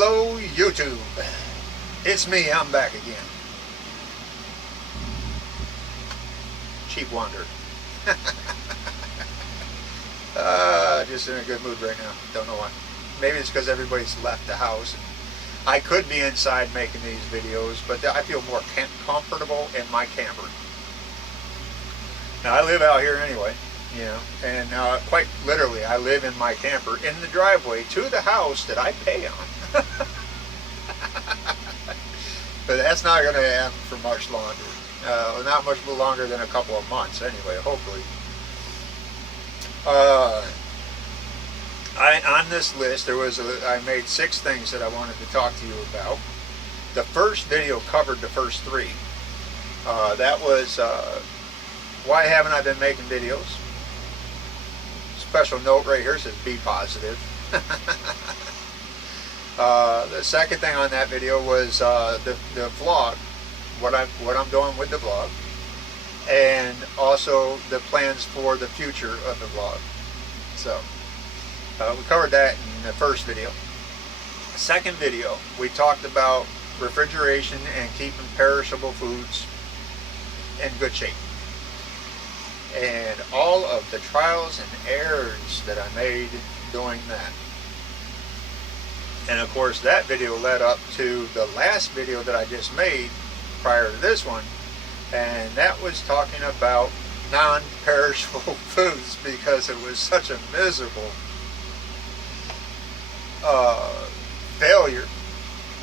Hello YouTube, it's me, I'm back again. Cheap Wander. Just in a good mood right now, don't know why. Maybe it's because everybody's left the house. I could be inside making these videos, but I feel more comfortable in my camper. Now I live out here anyway, you know, and quite literally I live in my camper in the driveway to the house that I pay on. But that's not going to happen for much longer. Not much longer than a couple of months anyway, hopefully. On this list, I made 6 things that I wanted to talk to you about. The first video covered the first 3. That was why haven't I been making videos? Special note right here says be positive. The second thing on that video was the vlog, what I'm doing with the vlog, and also the plans for the future of the vlog. So we covered that in the first video. The second video, we talked about refrigeration and keeping perishable foods in good shape, and all of the trials and errors that I made doing that. And of course that video led up to the last video that I just made prior to this one, and that was talking about non-perishable foods because it was such a miserable failure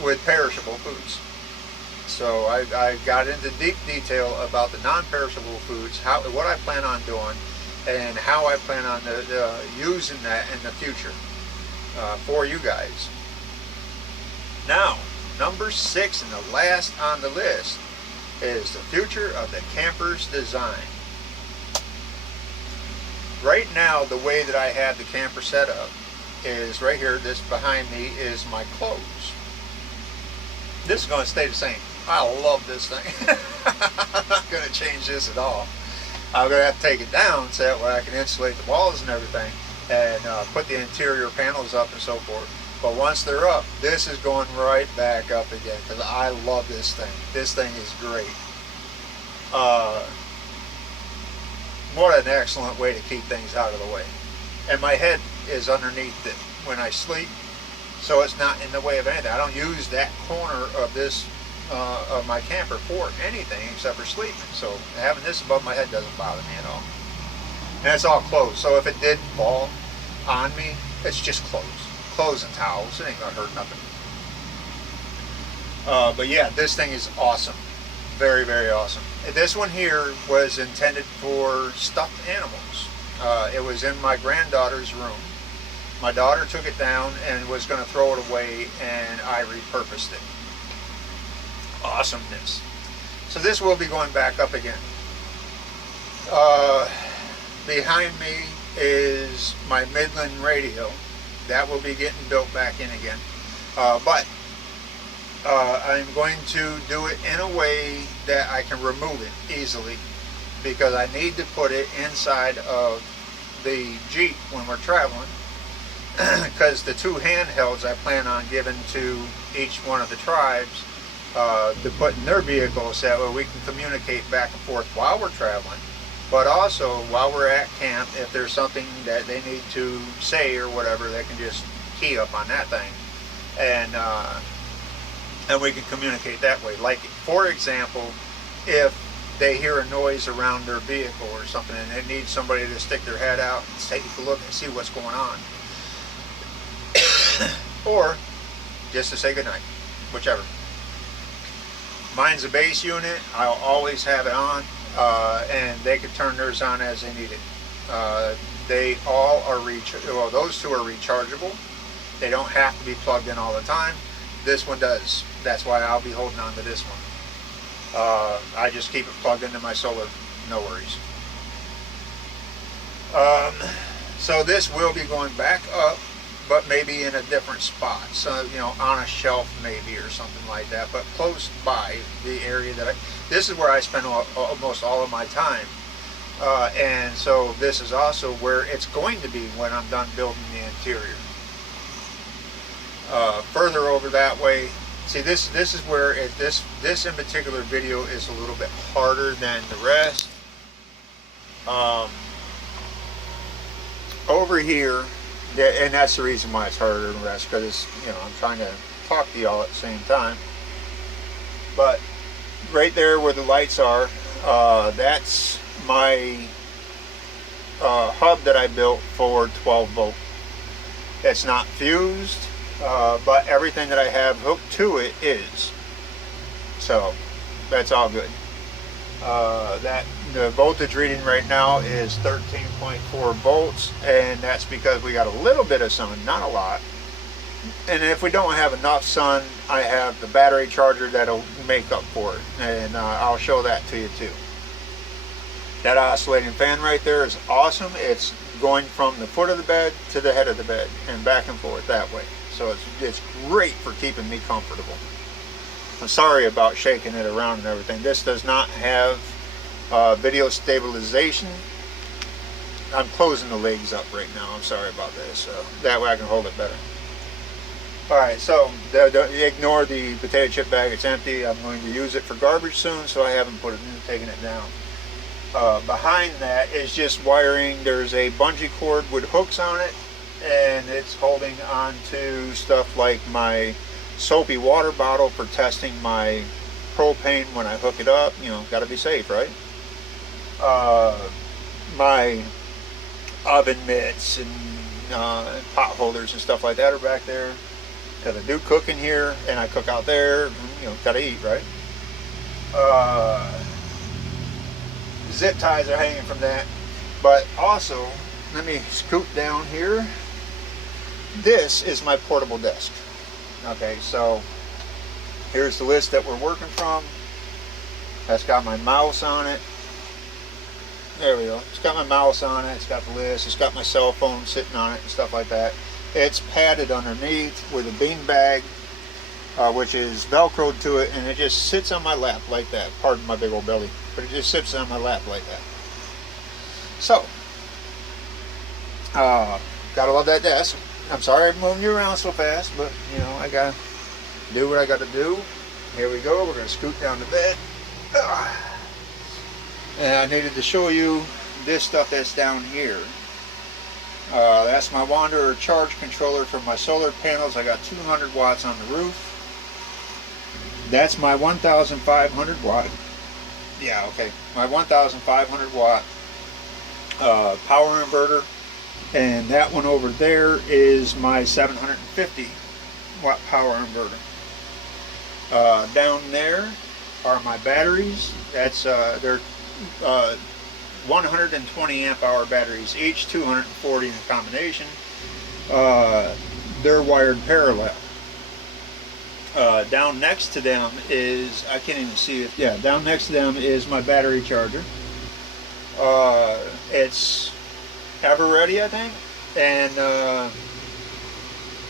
with perishable foods. So I got into deep detail about the non-perishable foods, what I plan on doing, and how I plan on using that in the future for you guys. Now, number 6 and the last on the list is the future of the camper's design. Right now, the way that I have the camper set up is right here. This behind me is my clothes. This is going to stay the same. I love this thing. I'm not going to change this at all. I'm going to have to take it down so that way I can insulate the walls and everything, and put the interior panels up and so forth. But once they're up, this is going right back up again because I love this thing. This thing is great. What an excellent way to keep things out of the way. And my head is underneath it when I sleep, so it's not in the way of anything. I don't use that corner of this of my camper for anything except for sleeping. So having this above my head doesn't bother me at all. And it's all clothes, so if it did fall on me, it's just clothes and towels. It ain't gonna hurt nothing. But yeah, this thing is awesome. Very, very awesome. This one here was intended for stuffed animals. It was in my granddaughter's room. My daughter took it down and was going to throw it away, and I repurposed it. Awesomeness. So this will be going back up again. Behind me is my Midland radio. That will be getting built back in again. But I'm going to do it in a way that I can remove it easily, because I need to put it inside of the Jeep when we're traveling, because the 2 handhelds I plan on giving to each one of the tribes to put in their vehicles, so that way we can communicate back and forth while we're traveling, but also while we're at camp, if there's something that they need to say or whatever, they can just key up on that thing, and we can communicate that way. Like, for example, if they hear a noise around their vehicle or something and they need somebody to stick their head out and take a look and see what's going on, or just to say goodnight, whichever. Mine's a base unit. I'll always have it on, and they can turn theirs on as they need it. They all are well, those 2 are rechargeable. They don't have to be plugged in all the time. This one does. That's why I'll be holding on to this one. I just keep it plugged into my solar, no worries. So this will be going back up, but maybe in a different spot. So, you know, on a shelf maybe or something like that, but close by the area that this is where I spend almost all of my time. And so this is also where it's going to be when I'm done building the interior. further over that way. See, this is where this in particular video is a little bit harder than the rest. Over here, and that's the reason why it's harder than the rest, because I'm trying to talk to y'all at the same time. But right there where the lights are, that's my hub that I built for 12 volt. It's not fused, but everything that I have hooked to it is. So that's all good. The voltage reading right now is 13.4 volts, and that's because we got a little bit of sun, not a lot. And if we don't have enough sun, I have the battery charger that'll make up for it, and I'll show that to you too. That oscillating fan right there is awesome. It's going from the foot of the bed to the head of the bed and back and forth that way. So it's great for keeping me comfortable. I'm sorry about shaking it around and everything. This does not have video stabilization. I'm closing the legs up right now. I'm sorry about this. So that way I can hold it better. Alright, so ignore the potato chip bag. It's empty. I'm going to use it for garbage soon, so I haven't taken it down. Behind that is just wiring. There's a bungee cord with hooks on it, and it's holding on to stuff like my soapy water bottle for testing my propane when I hook it up. Got to be safe, right? My oven mitts and pot holders and stuff like that are back there, because I do cook in here and I cook out there. Gotta eat, right? Zip ties are hanging from that. But also, let me scoot down here. This is my portable desk. Okay, so here's the list that we're working from. That's got my mouse on it. There we go. It's got my mouse on it. It's got the list. It's got my cell phone sitting on it and stuff like that. It's padded underneath with a bean bag, which is velcroed to it, and it just sits on my lap like that. Pardon my big old belly, but it just sits on my lap like that. So, gotta love that desk. I'm sorry I'm moving you around so fast, but I gotta do what I gotta do. Here we go. We're gonna scoot down to bed. And I needed to show you this stuff that's down here. That's my Wanderer charge controller for my solar panels. I got 200 watts on the roof. That's my 1,500 watt. Yeah, okay. My 1,500 watt power inverter. And that one over there is my 750 watt power inverter. Down there are my batteries. That's they're 120 amp hour batteries, each 240 in combination. They're wired parallel. Down next to them is, I can't even see it. Yeah, down next to them is my battery charger. It's Ever Ready, I think, and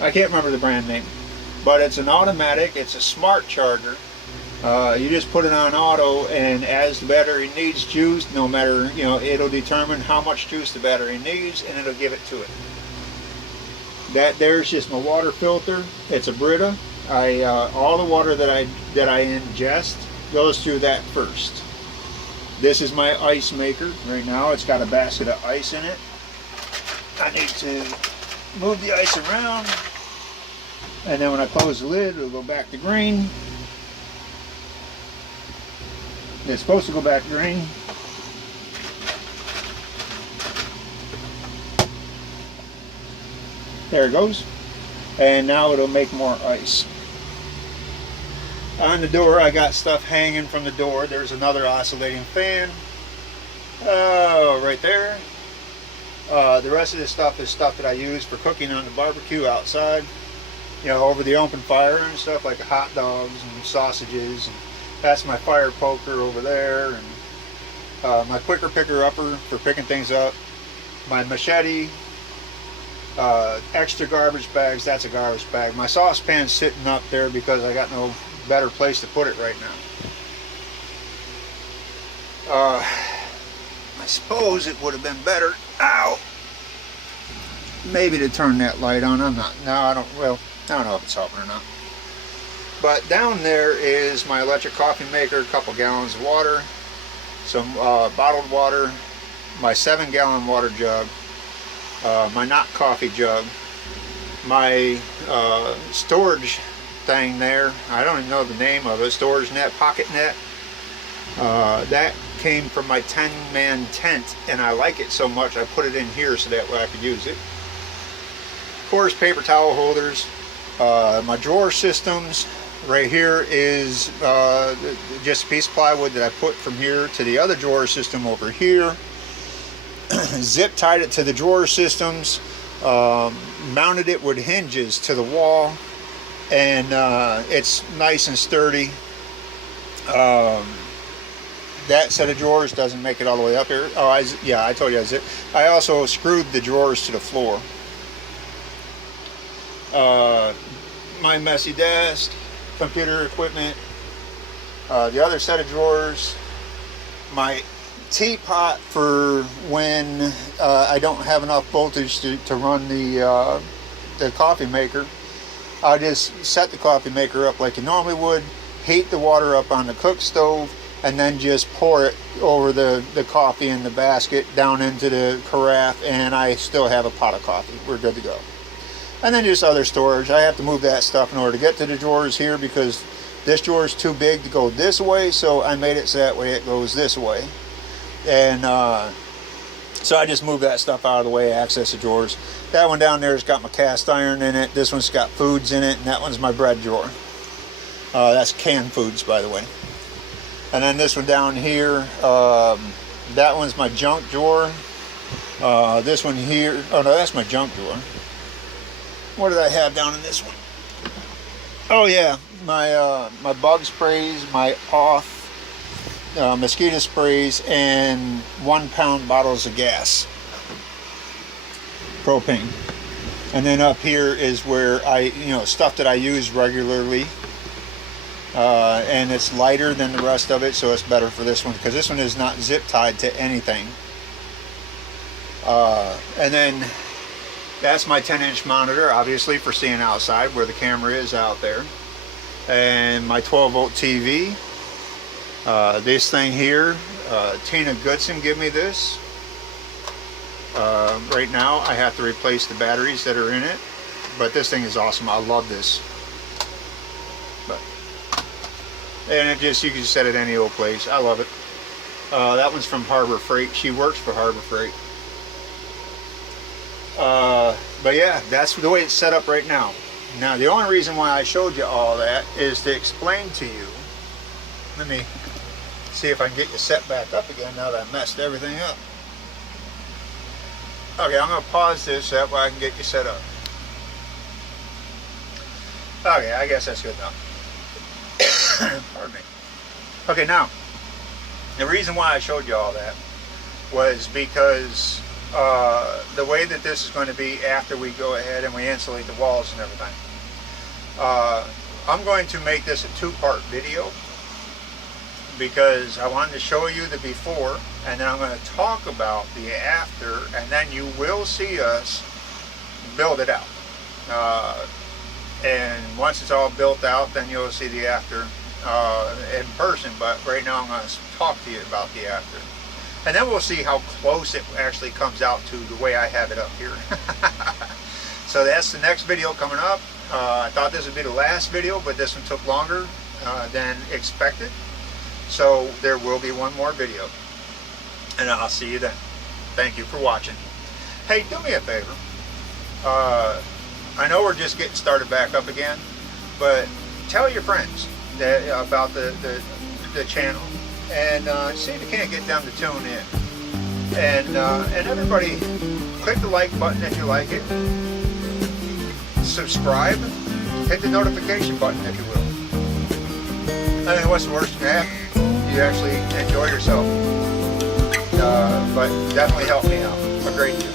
I can't remember the brand name, but it's an automatic. It's a smart charger. You just put it on auto, and as the battery needs juice, no matter, it'll determine how much juice the battery needs, and it'll give it to it. That there's just my water filter. It's a Brita. All the water that I ingest goes through that first. This is my ice maker right now. It's got a basket of ice in it. I need to move the ice around, and then when I close the lid, it'll go back to green. It's supposed to go back green. There it goes. And now it'll make more ice. On the door, I got stuff hanging from the door. There's another oscillating fan. Oh, right there. The rest of this stuff is stuff that I use for cooking on the barbecue outside. Over the open fire and stuff, like hot dogs and sausages. And that's my fire poker over there, and my quicker picker upper for picking things up. My machete, extra garbage bags. That's a garbage bag. My saucepan's sitting up there because I got no better place to put it right now. I suppose it would have been better. Ow! maybe to turn that light on. I'm not, no, I don't, well, I don't know if it's helping or not. But down there is my electric coffee maker, a couple gallons of water, some bottled water, my 7-gallon water jug, my not coffee jug, my storage thing there, I don't even know the name of it, storage net, pocket net. That came from my 10-man tent, and I like it so much I put it in here so that way I could use it. Of course, paper towel holders, my drawer systems. Right here is just a piece of plywood that I put from here to the other drawer system over here. Zip tied it to the drawer systems, mounted it with hinges to the wall, and it's nice and sturdy. That set of drawers doesn't make it all the way up here. Oh, yeah, I told you I zipped. I also screwed the drawers to the floor. My messy desk, computer equipment, the other set of drawers, my teapot for when I don't have enough voltage to run the coffee maker. I just set the coffee maker up like you normally would, heat the water up on the cook stove, and then just pour it over the coffee in the basket down into the carafe, and I still have a pot of coffee. We're good to go. And then just other storage. I have to move that stuff in order to get to the drawers here because this drawer is too big to go this way, so I made it so that way it goes this way. And so I just moved that stuff out of the way, access the drawers. That one down there has got my cast iron in it. This one's got foods in it, and that one's my bread drawer. That's canned foods, by the way. And then this one down here, that one's my junk drawer. This one here, oh no, that's my junk drawer. What did I have down in this one? Oh yeah, my bug sprays, my off mosquito sprays, and 1-pound bottles of gas, propane. And then up here is where stuff that I use regularly. And it's lighter than the rest of it, so it's better for this one because this one is not zip tied to anything. And then that's my 10-inch monitor, obviously for seeing outside where the camera is out there, and my 12-volt TV. This thing here, Tina Goodson gave me this. Right now I have to replace the batteries that are in it, but this thing is awesome. I love this. And it just, you can just set it any old place. I love it. That one's from Harbor Freight. She works for Harbor Freight. But yeah, that's the way it's set up right now. Now, the only reason why I showed you all that is to explain to you. Let me see if I can get you set back up again now that I messed everything up. Okay, I'm going to pause this so that way I can get you set up. Okay, I guess that's good enough. Pardon me. Okay, now, the reason why I showed you all that was because the way that this is going to be after we go ahead and we insulate the walls and everything. I'm going to make this a 2-part video because I wanted to show you the before, and then I'm going to talk about the after, and then you will see us build it out. And once it's all built out, then you'll see the after in person, but right now I'm going to talk to you about the after. And then we'll see how close it actually comes out to the way I have it up here. So that's the next video coming up. I thought this would be the last video, but this one took longer than expected. So there will be one more video. And I'll see you then. Thank you for watching. Hey, do me a favor. I know we're just getting started back up again, but tell your friends about the channel, and see if you can't get them to tune in. And everybody, click the like button if you like it. Subscribe. Hit the notification button if you will. I mean, what's the worst that can happen? You actually enjoy yourself. But definitely help me out a great deal.